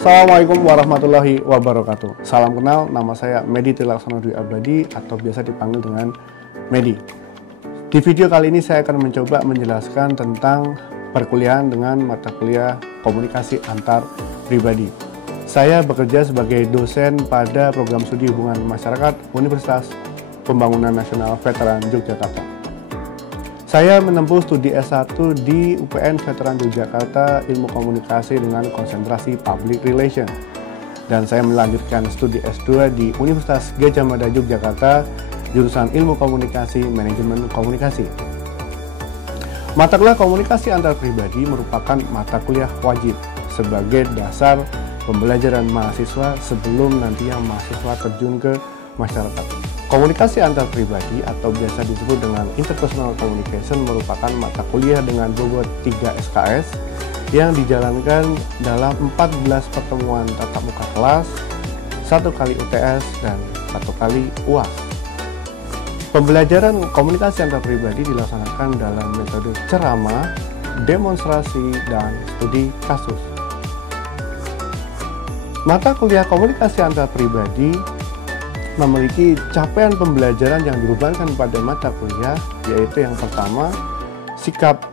Assalamualaikum warahmatullahi wabarakatuh. Salam kenal, nama saya Medi Tilaksana Dwi Abadi atau biasa dipanggil dengan Medi. Di video kali ini saya akan mencoba menjelaskan tentang perkuliahan dengan mata kuliah komunikasi antar pribadi. Saya bekerja sebagai dosen pada program studi hubungan masyarakat Universitas Pembangunan Nasional Veteran Yogyakarta. Saya menempuh studi S1 di UPN Veteran Yogyakarta Ilmu Komunikasi dengan konsentrasi Public Relation. Dan saya melanjutkan studi S2 di Universitas Gadjah Mada Yogyakarta, jurusan Ilmu Komunikasi Manajemen Komunikasi. Mata kuliah komunikasi antar pribadi merupakan mata kuliah wajib sebagai dasar pembelajaran mahasiswa sebelum nantinya mahasiswa terjun ke masyarakat. Komunikasi antar pribadi atau biasa disebut dengan Interpersonal Communication merupakan mata kuliah dengan bobot 3 SKS yang dijalankan dalam 14 pertemuan tatap muka kelas, 1 kali UTS, dan 1 kali UAS. Pembelajaran komunikasi antar pribadi dilaksanakan dalam metode ceramah, demonstrasi, dan studi kasus. Mata kuliah komunikasi antar pribadi memiliki capaian pembelajaran yang dibebankan pada mata kuliah, yaitu yang pertama, sikap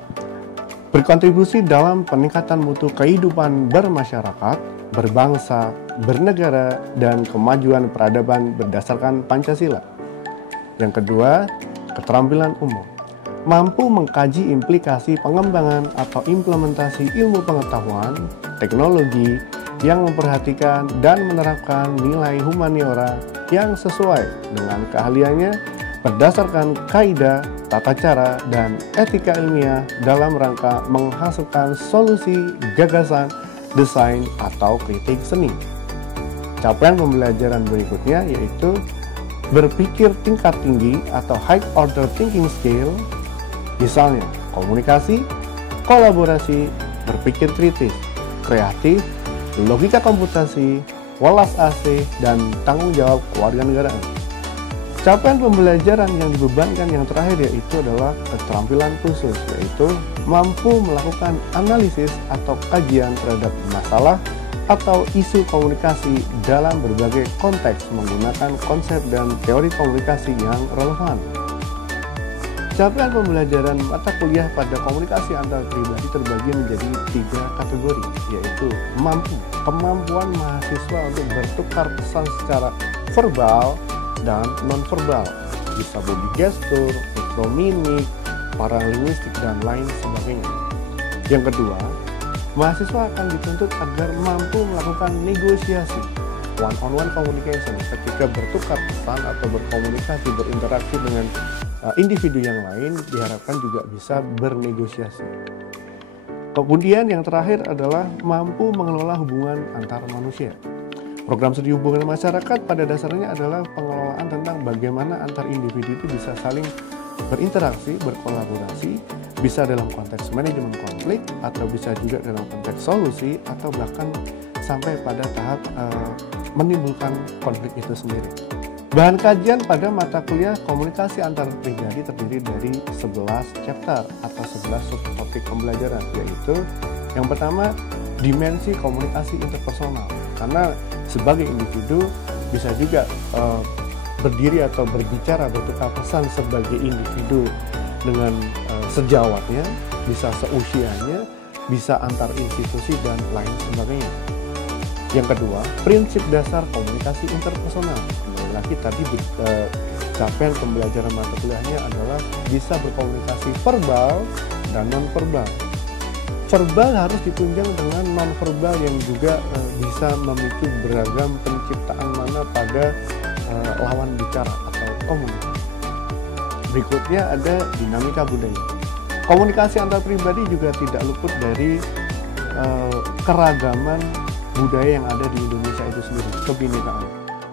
berkontribusi dalam peningkatan mutu kehidupan bermasyarakat, berbangsa, bernegara, dan kemajuan peradaban berdasarkan Pancasila. Yang kedua, keterampilan umum, mampu mengkaji implikasi pengembangan atau implementasi ilmu pengetahuan, teknologi, yang memperhatikan dan menerapkan nilai humaniora yang sesuai dengan keahliannya berdasarkan kaidah, tata cara, dan etika ilmiah dalam rangka menghasilkan solusi, gagasan, desain, atau kritik seni. Capaian pembelajaran berikutnya yaitu berpikir tingkat tinggi atau high order thinking skill, misalnya komunikasi, kolaborasi, berpikir kritis, kreatif, logika komputasi, welas asih, dan tanggung jawab kewarganegaraan. Capaian pembelajaran yang dibebankan yang terakhir yaitu adalah keterampilan khusus, yaitu mampu melakukan analisis atau kajian terhadap masalah atau isu komunikasi dalam berbagai konteks menggunakan konsep dan teori komunikasi yang relevan. Capaian pembelajaran mata kuliah pada komunikasi antar pribadi terbagi menjadi 3 kategori, yaitu kemampuan mahasiswa untuk bertukar pesan secara verbal dan non-verbal, bisa body gesture, mikromimik, paralinguistik, dan lain sebagainya. Yang kedua, mahasiswa akan dituntut agar mampu melakukan negosiasi, one-on-one communication, ketika bertukar pesan atau berkomunikasi, berinteraksi dengan individu yang lain, diharapkan juga bisa bernegosiasi. Kemudian yang terakhir adalah mampu mengelola hubungan antar manusia. Program studi hubungan masyarakat pada dasarnya adalah pengelolaan tentang bagaimana antar individu itu bisa saling berinteraksi, berkolaborasi, bisa dalam konteks manajemen konflik, atau bisa juga dalam konteks solusi, atau bahkan sampai pada tahap menimbulkan konflik itu sendiri. Bahan kajian pada mata kuliah komunikasi antar pribadi terdiri dari 11 chapter atau 11 subtopik pembelajaran, yaitu yang pertama, dimensi komunikasi interpersonal, karena sebagai individu bisa juga berdiri atau berbicara, bertukar pesan sebagai individu dengan sejawatnya, bisa seusianya, bisa antar institusi, dan lain sebagainya. Yang kedua, prinsip dasar komunikasi interpersonal. Kembali lagi tadi capaian pembelajaran mata kuliahnya adalah bisa berkomunikasi verbal dan non-verbal. Verbal harus ditunjang dengan non-verbal yang juga bisa memicu beragam penciptaan mana pada lawan bicara atau komunikasi. Berikutnya ada dinamika budaya. Komunikasi antar pribadi juga tidak luput dari keragaman budaya yang ada di Indonesia itu sendiri, kebinekaan.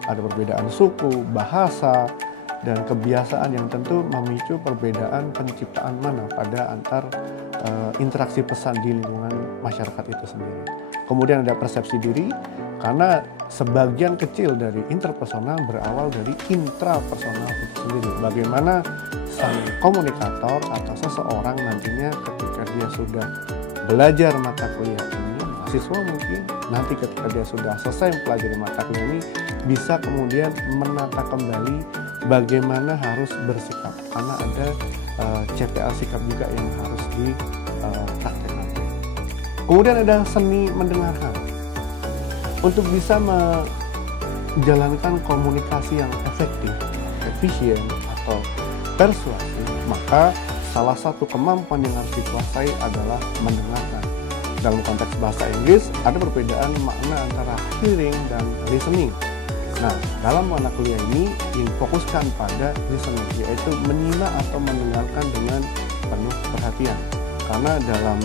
Ada perbedaan suku, bahasa, dan kebiasaan yang tentu memicu perbedaan penciptaan mana pada antar interaksi pesan di lingkungan masyarakat itu sendiri. Kemudian ada persepsi diri, karena sebagian kecil dari interpersonal berawal dari intrapersonal itu sendiri. Bagaimana sang komunikator atau seseorang nantinya ketika dia sudah belajar mata kuliah ini, mahasiswa mungkin nanti ketika dia sudah selesai mempelajari mata kuliah ini bisa kemudian menata kembali bagaimana harus bersikap, karena ada CPL sikap juga yang harus dipraktekkan. Kemudian ada seni mendengarkan. Untuk bisa menjalankan komunikasi yang efektif, efisien, atau persuasif, maka salah satu kemampuan yang harus dikuasai adalah mendengarkan. Dalam konteks bahasa Inggris, ada perbedaan makna antara hearing dan listening. Nah, dalam mata kuliah ini difokuskan pada listening, yaitu menyimak atau mendengarkan dengan penuh perhatian. Karena dalam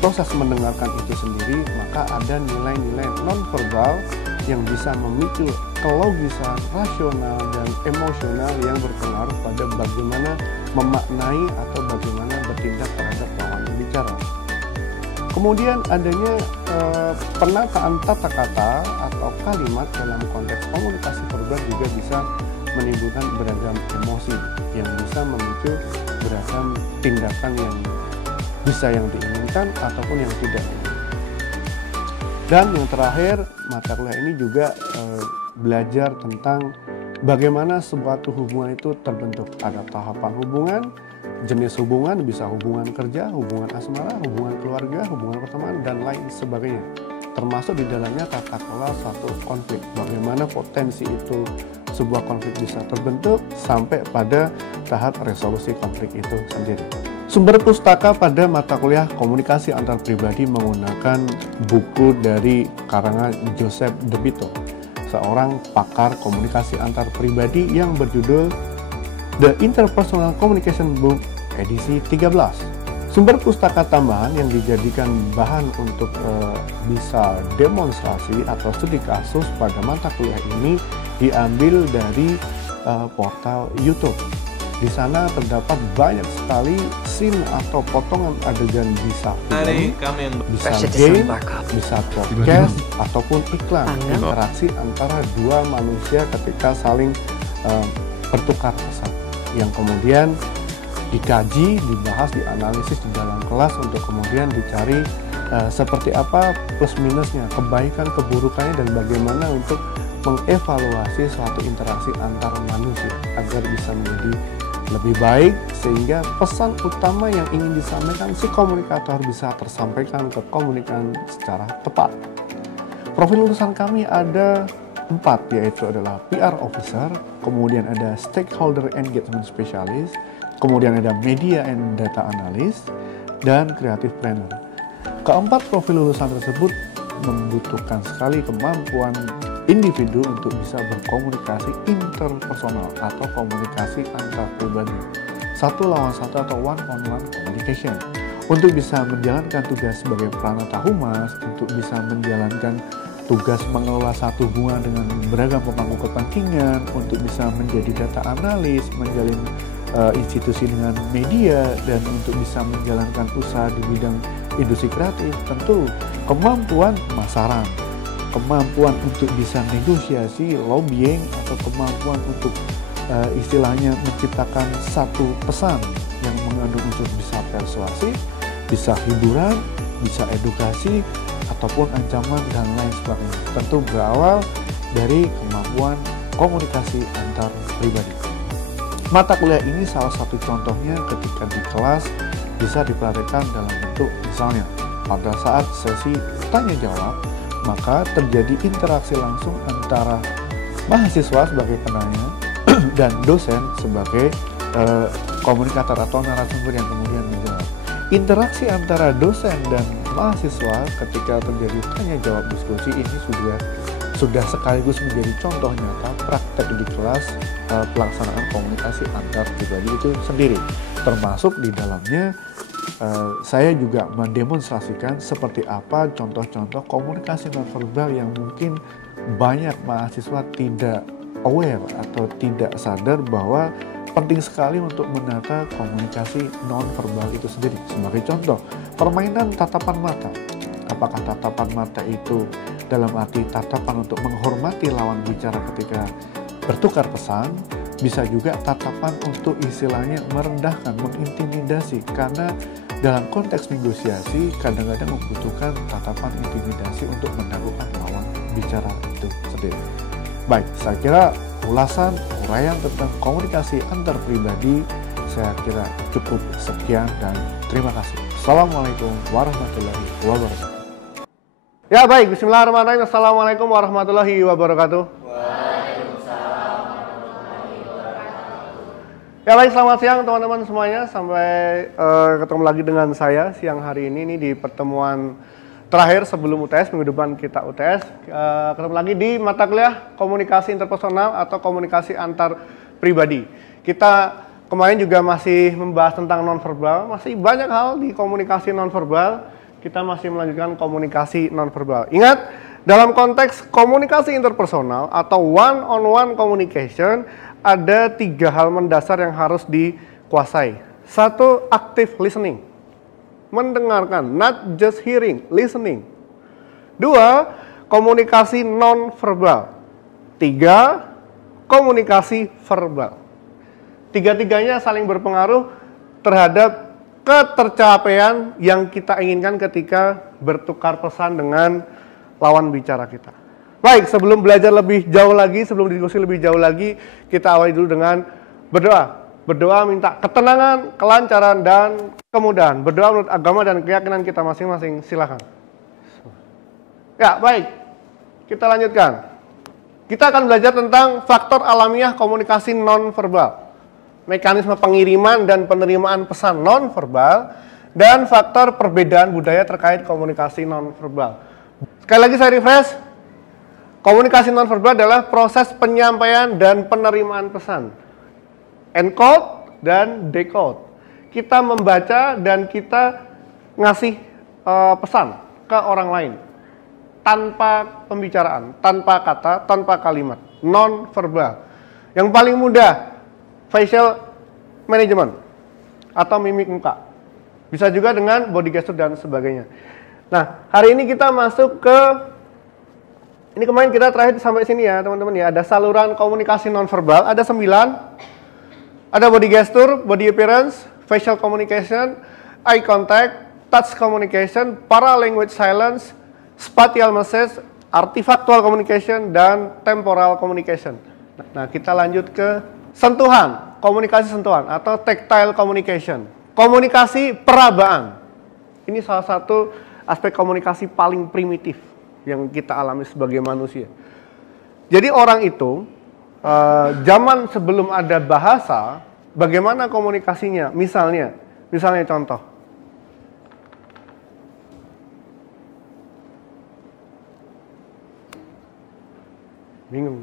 proses mendengarkan itu sendiri, maka ada nilai-nilai non-verbal yang bisa memicu kelogisan, rasional, dan emosional yang berpengaruh pada bagaimana memaknai atau bagaimana bertindak terhadap lawan bicara. Kemudian adanya penataan tata kata atau kalimat dalam konteks komunikasi verbal juga bisa menimbulkan beragam emosi yang bisa memicu beragam tindakan yang bisa yang diinginkan ataupun yang tidak diinginkan. Dan yang terakhir, mata kuliah ini juga belajar tentang bagaimana suatu hubungan itu terbentuk. Ada tahapan hubungan, jenis hubungan, bisa hubungan kerja, hubungan asmara, hubungan keluarga, hubungan pertemanan, dan lain sebagainya. Termasuk di dalamnya tata kelola suatu konflik, bagaimana potensi itu sebuah konflik bisa terbentuk sampai pada tahap resolusi konflik itu sendiri. Sumber pustaka pada mata kuliah komunikasi antar pribadi menggunakan buku dari karangan Joseph DeVito, seorang pakar komunikasi antar pribadi yang berjudul The Interpersonal Communication Book edisi 13. Sumber pustaka tambahan yang dijadikan bahan untuk bisa demonstrasi atau studi kasus pada mata kuliah ini diambil dari portal YouTube. Di sana terdapat banyak sekali scene atau potongan adegan bisa film, bisa game, bisa podcast, ataupun iklan. Interaksi antara dua manusia ketika saling bertukar pesan, yang kemudian dikaji, dibahas, dianalisis di dalam kelas untuk kemudian dicari seperti apa plus minusnya, kebaikan, keburukannya, dan bagaimana untuk mengevaluasi suatu interaksi antar manusia agar bisa menjadi lebih baik, sehingga pesan utama yang ingin disampaikan si komunikator bisa tersampaikan ke komunikan secara tepat. Profil lulusan kami ada 4, yaitu adalah PR Officer, kemudian ada Stakeholder Engagement Specialist, kemudian ada Media and Data Analyst, dan Creative Planner. Keempat profil lulusan tersebut membutuhkan sekali kemampuan individu untuk bisa berkomunikasi interpersonal atau komunikasi antar pribadi, satu lawan satu atau one-on-one communication, untuk bisa menjalankan tugas sebagai peranata humas, untuk bisa menjalankan tugas mengelola satu hubungan dengan beragam pemangku kepentingan, untuk bisa menjadi data analis, menjalin institusi dengan media, dan untuk bisa menjalankan usaha di bidang industri kreatif. Tentu kemampuan pemasaran, kemampuan untuk bisa negosiasi, lobbying, atau kemampuan untuk istilahnya menciptakan satu pesan yang mengandung unsur bisa persuasi, bisa hiburan, bisa edukasi, ataupun ancaman dan lain sebagainya. Tentu berawal dari kemampuan komunikasi antar pribadi. Mata kuliah ini salah satu contohnya ketika di kelas bisa diperhatikan dalam bentuk misalnya pada saat sesi tanya jawab, maka terjadi interaksi langsung antara mahasiswa sebagai penanya dan dosen sebagai komunikator atau narasumber yang kemudian menjawab. Interaksi antara dosen dan mahasiswa ketika terjadi tanya jawab diskusi ini sudah sekaligus menjadi contoh nyata praktek di kelas pelaksanaan komunikasi antar pribadi itu sendiri. Termasuk di dalamnya saya juga mendemonstrasikan seperti apa contoh-contoh komunikasi nonverbal yang mungkin banyak mahasiswa tidak aware atau tidak sadar bahwa penting sekali untuk menata komunikasi nonverbal itu sendiri. Sebagai contoh, permainan tatapan mata. Apakah tatapan mata itu dalam arti tatapan untuk menghormati lawan bicara ketika bertukar pesan, bisa juga tatapan untuk istilahnya merendahkan, mengintimidasi, karena dalam konteks negosiasi kadang-kadang membutuhkan tatapan intimidasi untuk mendahulukan lawan bicara itu sendiri. Baik, saya kira ulasan uraian tentang komunikasi antar pribadi saya kira cukup sekian dan terima kasih. Assalamualaikum warahmatullahi wabarakatuh. Ya baik, bismillahirrahmanirrahim. Assalamualaikum warahmatullahi wabarakatuh. Ya baik, selamat siang teman-teman semuanya. Sampai ketemu lagi dengan saya siang hari ini di pertemuan terakhir sebelum UTS, minggu depan kita UTS. Ketemu lagi di mata kuliah komunikasi interpersonal atau komunikasi antar pribadi. Kita kemarin juga masih membahas tentang nonverbal, masih banyak hal di komunikasi nonverbal. Kita masih melanjutkan komunikasi nonverbal. Ingat, dalam konteks komunikasi interpersonal atau one-on-one communication, ada 3 hal mendasar yang harus dikuasai. 1, active listening. Mendengarkan, not just hearing, listening. 2, komunikasi non-verbal. 3, komunikasi verbal. 3-tiganya saling berpengaruh terhadap ketercapaian yang kita inginkan ketika bertukar pesan dengan lawan bicara kita. Baik, sebelum belajar lebih jauh lagi, sebelum diskusi lebih jauh lagi, kita awali dulu dengan berdoa. Berdoa minta ketenangan, kelancaran, dan kemudahan. Berdoa menurut agama dan keyakinan kita masing-masing. Silakan. Ya, baik. Kita lanjutkan. Kita akan belajar tentang faktor alamiah komunikasi non-verbal. Mekanisme pengiriman dan penerimaan pesan non-verbal, dan faktor perbedaan budaya terkait komunikasi non-verbal. Sekali lagi saya refresh. Komunikasi non-verbal adalah proses penyampaian dan penerimaan pesan. Encode dan decode. Kita membaca dan kita ngasih pesan ke orang lain. Tanpa pembicaraan, tanpa kata, tanpa kalimat. Non-verbal. Yang paling mudah, facial management atau mimik muka. Bisa juga dengan body gesture dan sebagainya. Nah, hari ini kita masuk ke, ini kemarin kita terakhir sampai sini ya teman-teman ya. Ada saluran komunikasi nonverbal, ada 9. Ada body gesture, body appearance, facial communication, eye contact, touch communication, paralanguage silence, spatial message, artifactual communication, dan temporal communication. Nah, kita lanjut ke sentuhan, komunikasi sentuhan atau tactile communication. Komunikasi perabaan. Ini salah satu aspek komunikasi paling primitif yang kita alami sebagai manusia. Jadi orang itu, zaman sebelum ada bahasa, bagaimana komunikasinya? Misalnya contoh. Bingung.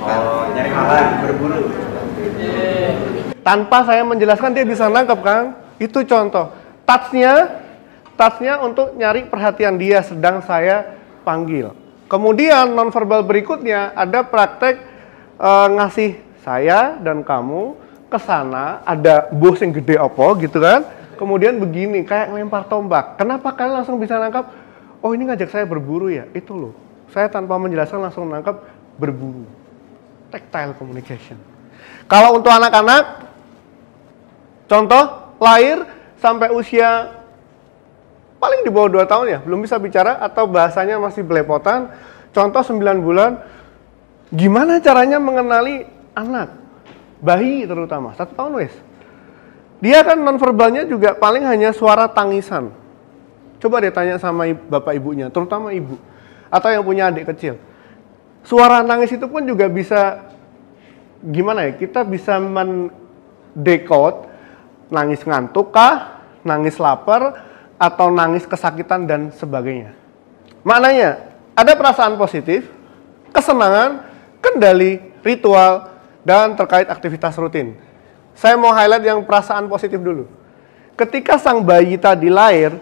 Oh, nyari makan, berburu. Tanpa saya menjelaskan dia bisa nangkep kan? Itu contoh. Touch-nya untuk nyari perhatian dia sedang saya panggil. Kemudian nonverbal berikutnya ada praktek ngasih saya dan kamu ke sana, ada bos yang gede opo gitu kan? Kemudian begini, kayak ngelempar tombak. Kenapa kalian langsung bisa nangkap? Oh, ini ngajak saya berburu ya? Itu loh. Saya tanpa menjelaskan langsung nangkep berburu. Tactile communication. Kalau untuk anak-anak, contoh lahir sampai usia paling di bawah 2 tahun ya, belum bisa bicara atau bahasanya masih belepotan. Contoh 9 bulan, gimana caranya mengenali anak, bayi terutama, 1 tahun wes. Dia kan nonverbalnya juga paling hanya suara tangisan. Coba deh tanya sama bapak ibunya, terutama ibu, atau yang punya adik kecil. Suara nangis itu pun juga bisa, gimana ya, kita bisa mendekode nangis ngantuk kah, nangis lapar, atau nangis kesakitan dan sebagainya. Maknanya, ada perasaan positif, kesenangan, kendali, ritual, dan terkait aktivitas rutin. Saya mau highlight yang perasaan positif dulu. Ketika sang bayi tadi lahir,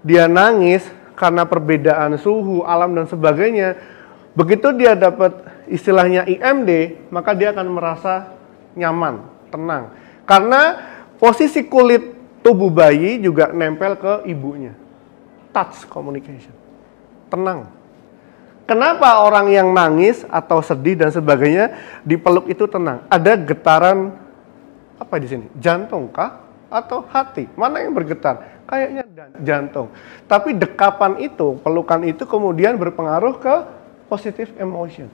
dia nangis karena perbedaan suhu, alam, dan sebagainya. Begitu dia dapat istilahnya IMD, maka dia akan merasa nyaman, tenang. Karena posisi kulit tubuh bayi juga nempel ke ibunya. Touch communication. Tenang. Kenapa orang yang nangis atau sedih dan sebagainya dipeluk itu tenang? Ada getaran apa di sini? Jantung kah atau hati? Mana yang bergetar? Kayaknya jantung. Tapi dekapan itu, pelukan itu kemudian berpengaruh ke positive emotion.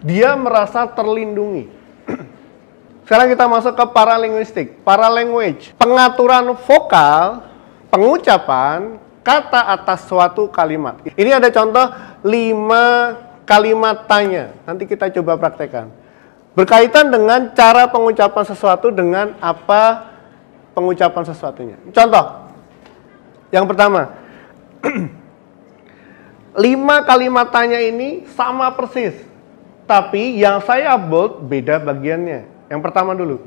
Dia merasa terlindungi. Sekarang kita masuk ke paralinguistik. Paralanguage, pengaturan vokal, pengucapan kata atas suatu kalimat. Ini ada contoh 5 kalimat tanya. Nanti kita coba praktekkan. Berkaitan dengan cara pengucapan sesuatu dengan apa pengucapan sesuatunya. Contoh. Yang pertama. 5 kalimat tanya ini sama persis. Tapi yang saya bold beda bagiannya. Yang pertama dulu.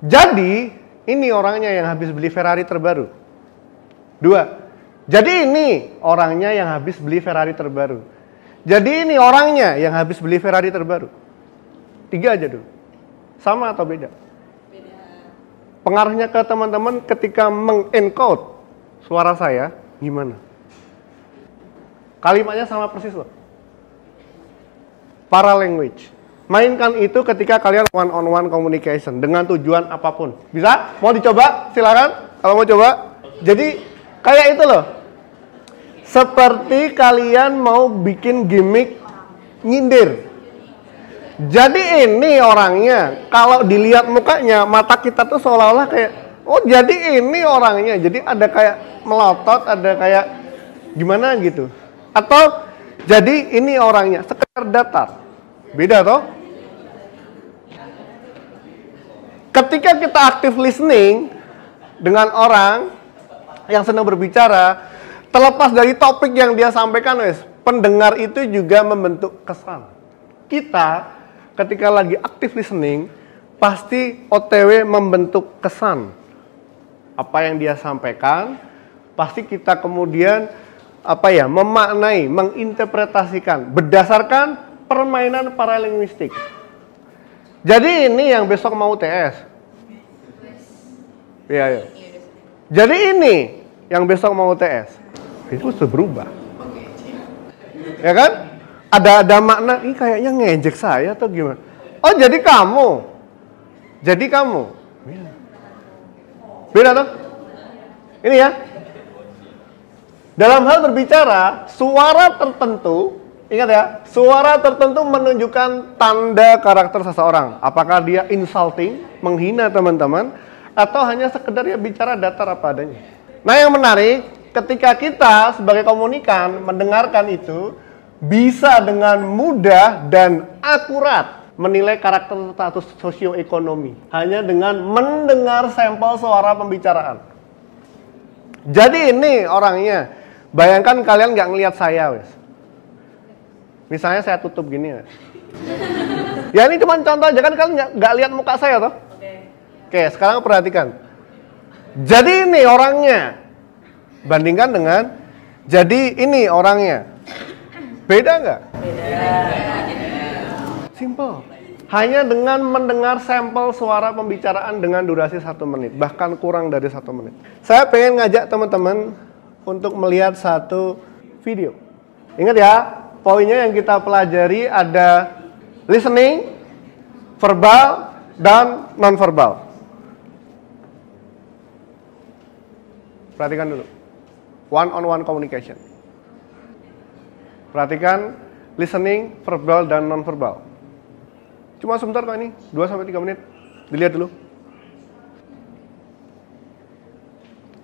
Jadi, ini orangnya yang habis beli Ferrari terbaru. 2. Jadi ini orangnya yang habis beli Ferrari terbaru. Jadi ini orangnya yang habis beli Ferrari terbaru. 3 aja dulu. Sama atau beda? Beda. Pengaruhnya ke teman-teman ketika mengencode suara saya gimana? Kalimatnya sama persis loh. Paralanguage. Mainkan itu ketika kalian one-on-one communication dengan tujuan apapun. Bisa? Mau dicoba? Silakan. Kalau mau coba. Jadi kayak itu loh. Seperti kalian mau bikin gimmick nyindir. Jadi ini orangnya, kalau dilihat mukanya, mata kita tuh seolah-olah kayak, oh jadi ini orangnya. Jadi ada kayak melotot, ada kayak gimana gitu. Atau jadi ini orangnya, sekedar datar. Beda toh? Ketika kita aktif listening dengan orang yang sedang berbicara, terlepas dari topik yang dia sampaikan, pendengar itu juga membentuk kesan. Kita ketika lagi aktif listening, pasti OTW membentuk kesan. Apa yang dia sampaikan, pasti kita kemudian memaknai, menginterpretasikan berdasarkan permainan paralinguistik. Jadi ini yang besok mau TS. Iya. Jadi ini yang besok mau TS. Itu sudah berubah. Ya kan? Ada makna, ini kayaknya ngejek saya atau gimana? Oh, jadi kamu. Beda tuh? Ini ya. Dalam hal berbicara, suara tertentu, ingat ya, suara tertentu menunjukkan tanda karakter seseorang. Apakah dia insulting, menghina teman-teman, atau hanya sekedar ya bicara datar apa adanya. Nah, yang menarik, ketika kita sebagai komunikan mendengarkan itu, bisa dengan mudah dan akurat menilai karakter status sosioekonomi hanya dengan mendengar sampel suara pembicaraan. Jadi ini orangnya, bayangkan kalian nggak ngelihat saya, wes. Misalnya saya tutup gini, wes. Ya ini cuma contoh aja kan, kalian nggak lihat muka saya toh. Oke, sekarang perhatikan. Jadi ini orangnya. Bandingkan dengan, jadi ini orangnya. Beda nggak? Beda. Simple. Hanya dengan mendengar sampel suara pembicaraan dengan durasi 1 menit. Bahkan kurang dari 1 menit. Saya pengen ngajak teman-teman untuk melihat satu video. Ingat ya, poinnya yang kita pelajari ada listening, verbal, dan non-verbal. Perhatikan dulu. One-on-one communication. Perhatikan listening, verbal, dan non-verbal. Cuma sebentar kok ini, 2-3 menit. Dilihat dulu.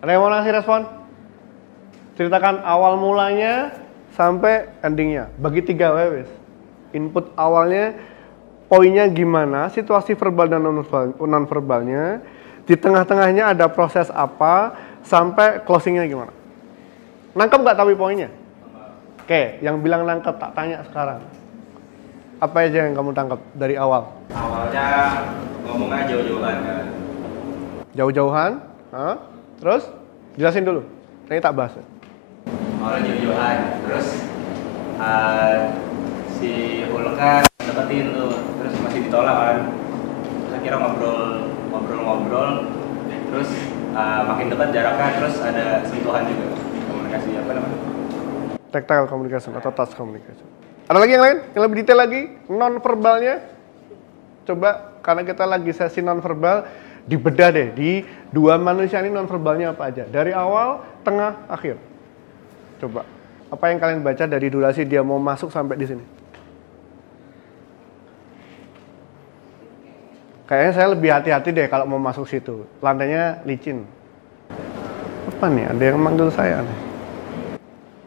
Ada yang mau ngasih respon? Ceritakan awal mulanya sampai endingnya. Bagi 3 wes. Input awalnya, poinnya gimana, situasi verbal dan non-verbalnya. Di tengah-tengahnya ada proses apa, sampai closingnya gimana. Nangkep nggak tapi poinnya? Oke, yang bilang nangkep tak tanya sekarang. Apa aja yang kamu tangkap dari awal? Awalnya ngomongnya jauh-jauhan kan. Jauh-jauhan? Hah? Terus? Jelasin dulu. Ini tak bahas. Awalnya jauh-jauhan, terus si Hulka deketin tuh, terus masih ditolak kan. Terus akhirnya ngobrol, terus makin dekat jaraknya, terus ada sentuhan juga. Komunikasi apa namanya? Tactile communication atau touch communication. Ada lagi yang lain? Yang lebih detail lagi? Non-verbalnya? Coba, karena kita lagi sesi non-verbal, dibedah deh, di dua manusia ini non-verbalnya apa aja. Dari awal, tengah, akhir. Coba, apa yang kalian baca dari durasi dia mau masuk sampai di sini? Kayaknya saya lebih hati-hati deh kalau mau masuk situ. Lantainya licin. Apa nih? Ada yang manggil saya nih.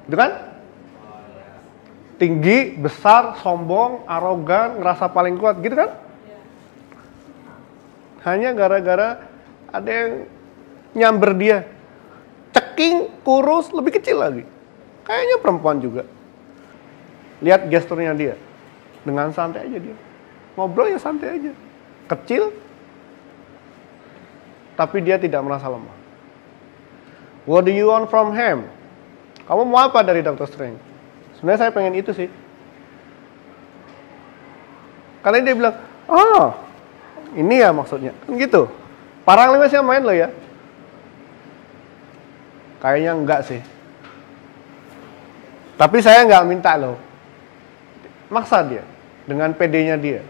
Itu kan? Tinggi, besar, sombong, arogan, ngerasa paling kuat, gitu kan? Hanya gara-gara ada yang nyamber dia. Ceking, kurus, lebih kecil lagi. Kayaknya perempuan juga. Lihat gesturnya dia. Dengan santai aja dia. Ngobrol ya santai aja. Kecil, tapi dia tidak merasa lemah. What do you want from him? Kamu mau apa dari Dr. Strange? Sebenarnya saya pengen itu sih. Karena dia bilang, oh, ini ya maksudnya. Kan gitu. Paranglimesnya main loh ya. Kayaknya enggak sih. Tapi saya enggak minta loh. Maksa dia. Dengan PD-nya dia.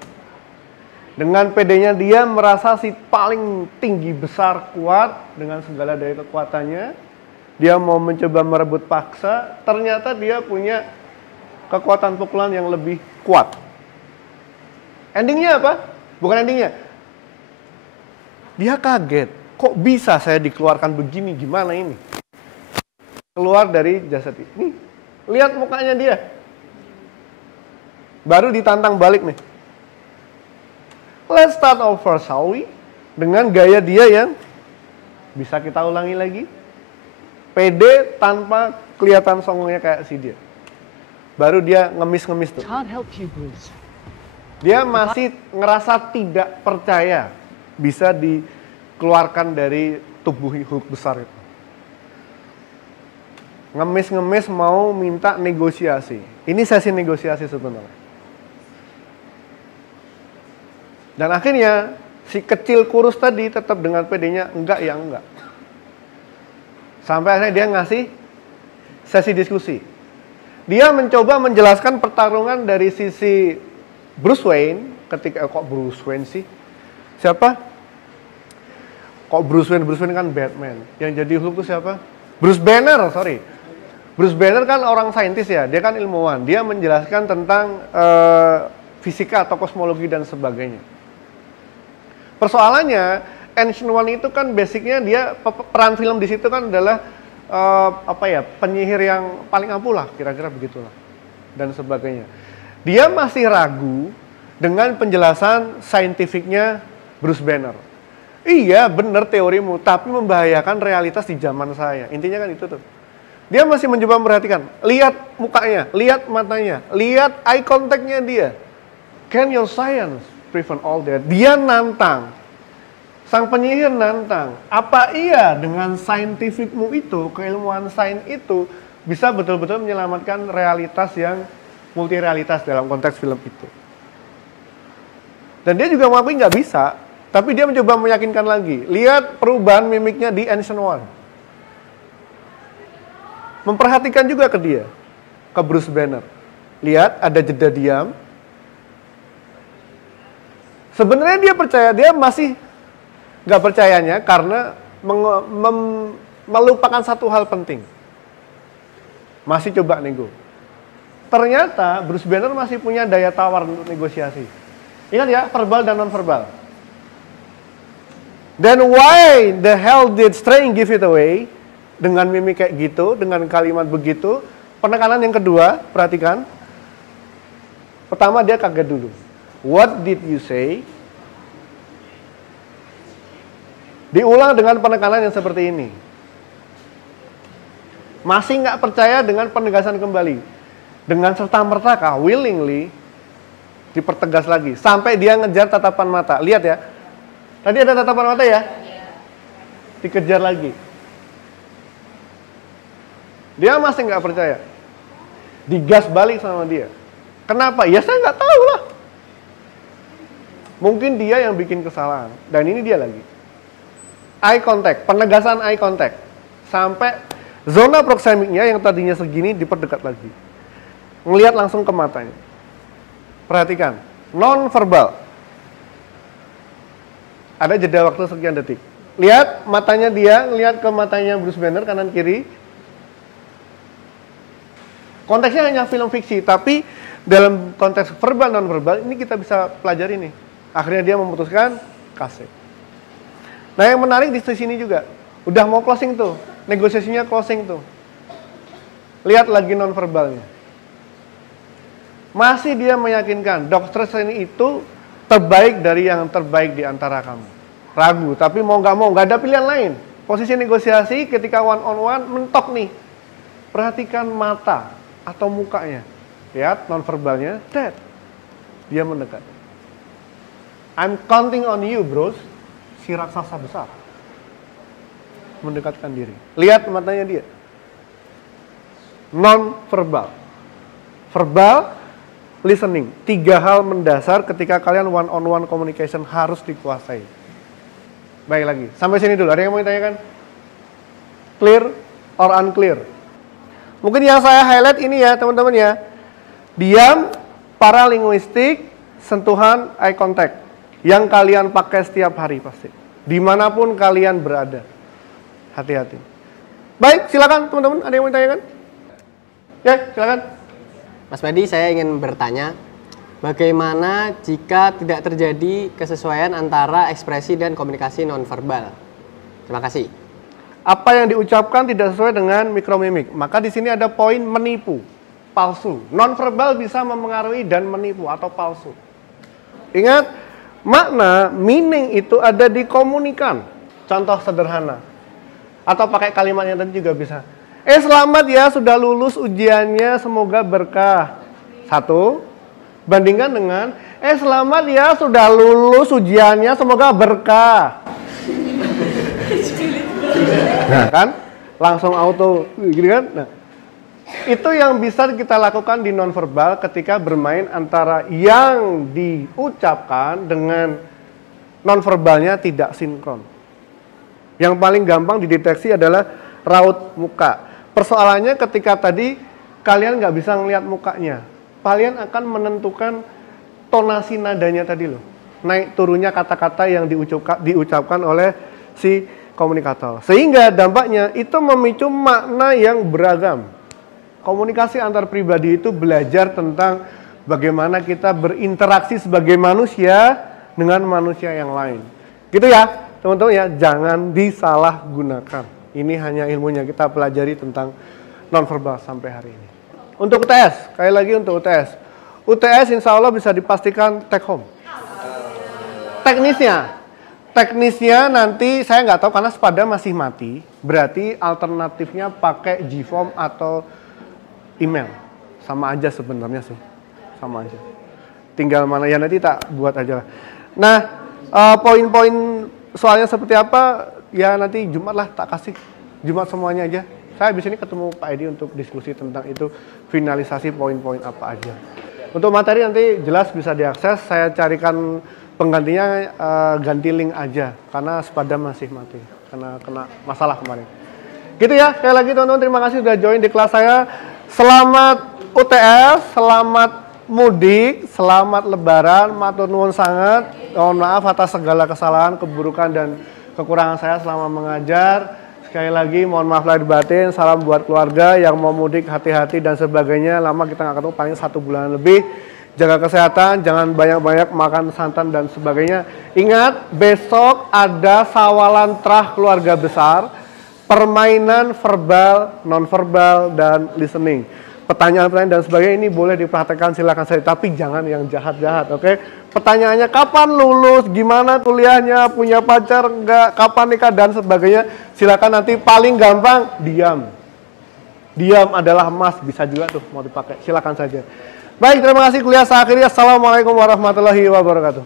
Dengan PD-nya dia merasa si paling tinggi, besar, kuat. Dengan segala daya kekuatannya. Dia mau mencoba merebut paksa, ternyata dia punya kekuatan pukulan yang lebih kuat. Endingnya apa? Bukan endingnya. Dia kaget. Kok bisa saya dikeluarkan begini? Gimana ini? Keluar dari jasad ini. Lihat mukanya dia. Baru ditantang balik nih. Let's start over, shall we? Dengan gaya dia yang bisa kita ulangi lagi. PD tanpa kelihatan songongnya kayak si dia. Baru dia ngemis-ngemis tuh. Can't help you, Bruce. Dia masih ngerasa tidak percaya bisa dikeluarkan dari tubuh Hulk besar itu. Ngemis-ngemis mau minta negosiasi. Ini sesi negosiasi sebenarnya. Dan akhirnya si kecil kurus tadi tetap dengan PD-nya enggak ya enggak. Sampai akhirnya dia ngasih sesi diskusi. Dia mencoba menjelaskan pertarungan dari sisi Bruce Wayne ketika kok Bruce Wayne sih? Siapa? Kok Bruce Wayne? Bruce Wayne kan Batman. Yang jadi Hulk itu siapa? Bruce Banner, sorry. Bruce Banner kan orang saintis ya, dia kan ilmuwan. Dia menjelaskan tentang fisika atau kosmologi dan sebagainya. Persoalannya, Ancient One itu kan basicnya dia peran film di situ kan adalah penyihir yang paling ampuh lah, kira-kira begitulah dan sebagainya. Dia masih ragu dengan penjelasan saintifiknya Bruce Banner. Iya, benar teorimu, tapi membahayakan realitas di zaman saya. Intinya kan itu tuh. Dia masih mencoba memperhatikan, lihat mukanya, lihat matanya, lihat eye contact-nya dia. Can your science prevent all that? Dia nantang. Sang penyihir nantang, apa iya dengan saintifikmu itu, keilmuan sains itu, bisa betul-betul menyelamatkan realitas yang multirealitas dalam konteks film itu. Dan dia juga mengakui nggak bisa, tapi dia mencoba meyakinkan lagi. Lihat perubahan mimiknya di Ancient One. Memperhatikan juga ke dia, ke Bruce Banner. Lihat, ada jeda diam. Sebenarnya dia percaya, dia masih nggak percayanya karena melupakan satu hal penting. Masih coba nego. Ternyata Bruce Banner masih punya daya tawar untuk negosiasi. Ingat ya, verbal dan non-verbal. Then why the hell did Strange give it away? Dengan mimik kayak gitu, dengan kalimat begitu. Penekanan yang kedua, perhatikan. Pertama dia kaget dulu. What did you say? Diulang dengan penekanan yang seperti ini. Masih nggak percaya dengan penegasan kembali. Dengan serta-merta kah, willingly, dipertegas lagi. Sampai dia ngejar tatapan mata. Lihat ya. Tadi ada tatapan mata ya? Dikejar lagi. Dia masih nggak percaya. Digas balik sama dia. Kenapa? Ya saya nggak tahu lah. Mungkin dia yang bikin kesalahan. Dan ini dia lagi. Eye contact, penegasan eye contact. Sampai Zona proksemiknya yang tadinya segini diperdekat lagi. Ngelihat langsung ke matanya. Perhatikan, non-verbal. Ada jeda waktu sekian detik. Lihat matanya dia, lihat ke matanya Bruce Banner kanan kiri. Konteksnya hanya film fiksi, tapi dalam konteks verbal non-verbal ini kita bisa pelajari nih. Akhirnya dia memutuskan kasih. Nah yang menarik di sini juga, udah mau closing tuh, negosiasinya closing tuh. Lihat lagi non-verbalnya. Masih dia meyakinkan, dokter ini itu terbaik dari yang terbaik di antara kamu. Ragu, tapi mau, nggak ada pilihan lain. Posisi negosiasi ketika one on one mentok nih. Perhatikan mata atau mukanya. Lihat non-verbalnya, dead. Dia mendekat. I'm counting on you, bros. Si raksasa besar. Mendekatkan diri. Lihat matanya dia. Non-verbal. Verbal, listening. 3 hal mendasar ketika kalian one-on-one communication harus dikuasai. Baik lagi. Sampai sini dulu. Ada yang mau ditanyakan? Clear or unclear? Mungkin yang saya highlight ini ya, teman-teman ya. Diam, paralinguistik, sentuhan, eye contact. Yang kalian pakai setiap hari pasti. Dimanapun kalian berada. Hati-hati. Baik, silakan teman-teman. Ada yang mau ditanyakan? Ya, silakan. Mas Padi, saya ingin bertanya. Bagaimana jika tidak terjadi kesesuaian antara ekspresi dan komunikasi nonverbal? Terima kasih. Apa yang diucapkan tidak sesuai dengan mikromimik. Maka di sini ada poin menipu. Palsu. Nonverbal bisa mempengaruhi dan menipu atau palsu. Ingat, makna, meaning itu ada di komunikan. Contoh sederhana. Atau pakai kalimatnya tadi juga bisa. Selamat ya, sudah lulus ujiannya, semoga berkah. 1. Bandingkan dengan, selamat ya, sudah lulus ujiannya, semoga berkah. Nah kan, langsung auto, gitu kan? Nah. Itu yang bisa kita lakukan di nonverbal ketika bermain antara yang diucapkan dengan nonverbalnya tidak sinkron. Yang paling gampang dideteksi adalah raut muka. Persoalannya ketika tadi kalian nggak bisa ngelihat mukanya, kalian akan menentukan tonasi nadanya tadi loh. Naik turunnya kata-kata yang diucapkan oleh si komunikator. Sehingga dampaknya itu memicu makna yang beragam. Komunikasi antar pribadi itu belajar tentang bagaimana kita berinteraksi sebagai manusia dengan manusia yang lain. Gitu ya, teman-teman ya, jangan disalahgunakan. Ini hanya ilmunya kita pelajari tentang nonverbal sampai hari ini. Untuk UTS, sekali lagi untuk UTS. UTS insya Allah bisa dipastikan take home. Teknisnya nanti saya nggak tahu karena Spada masih mati, berarti alternatifnya pakai G-form atau email. Sama aja sebenarnya sih. Sama aja. Tinggal mana ya nanti tak buat aja. Nah, poin-poin soalnya seperti apa ya nanti Jumat lah tak kasih. Jumat semuanya aja. Saya habis ini ketemu Pak Edi untuk diskusi tentang itu, finalisasi poin-poin apa aja. Untuk materi nanti jelas bisa diakses. Saya carikan penggantinya, ganti link aja karena Spada masih mati karena kena masalah kemarin. Gitu ya. Sekali lagi teman-teman, terima kasih sudah join di kelas saya. Selamat UTS, selamat mudik, selamat lebaran, matur nuwun sangat. Mohon maaf atas segala kesalahan, keburukan dan kekurangan saya selama mengajar. Sekali lagi mohon maaf lahir batin, salam buat keluarga yang mau mudik, hati-hati dan sebagainya. Lama kita nggak ketemu, paling 1 bulan lebih. Jaga kesehatan, jangan banyak-banyak makan santan dan sebagainya. Ingat, besok ada sawalan trah keluarga besar. Permainan verbal, nonverbal, dan listening. Pertanyaan-pertanyaan dan sebagainya ini boleh diperhatikan, silakan saja. Tapi jangan yang jahat-jahat, oke? Pertanyaannya kapan lulus, gimana kuliahnya, punya pacar enggak, kapan nikah, dan sebagainya. Silakan nanti paling gampang, diam. Diam adalah emas, bisa juga tuh mau dipakai, silakan saja. Baik, terima kasih kuliah saya akhiri. Assalamualaikum warahmatullahi wabarakatuh.